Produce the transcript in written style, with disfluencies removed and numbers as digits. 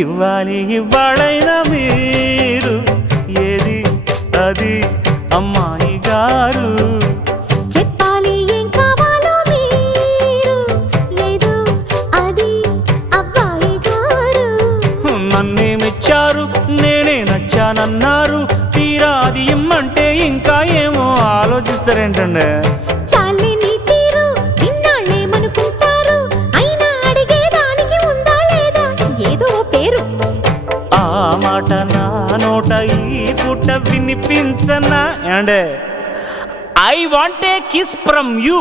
ఇవ్వాలి ఇవ్వాళైనా మీరు ఏది అది అమ్మాయి గారు చెప్పాలి ఏం కావాలో మీరు లేదు అది అబ్బాయి గారు నన్నేమిచ్చారు నేనే నచ్చానన్నారు తీరా అది ఇమ్మంటే ఇంకా ఏమో ఆలోచిస్తారేంటండి చాలే నీ తీరు ఇన్నాళ్ళేమనుకుంటారు అయినా అడిగేదానికి ఉందా లేదా ఏదో పేరు ఆ మాట నా నోట ఈ పూట వినిపించనా and I want a kiss from you.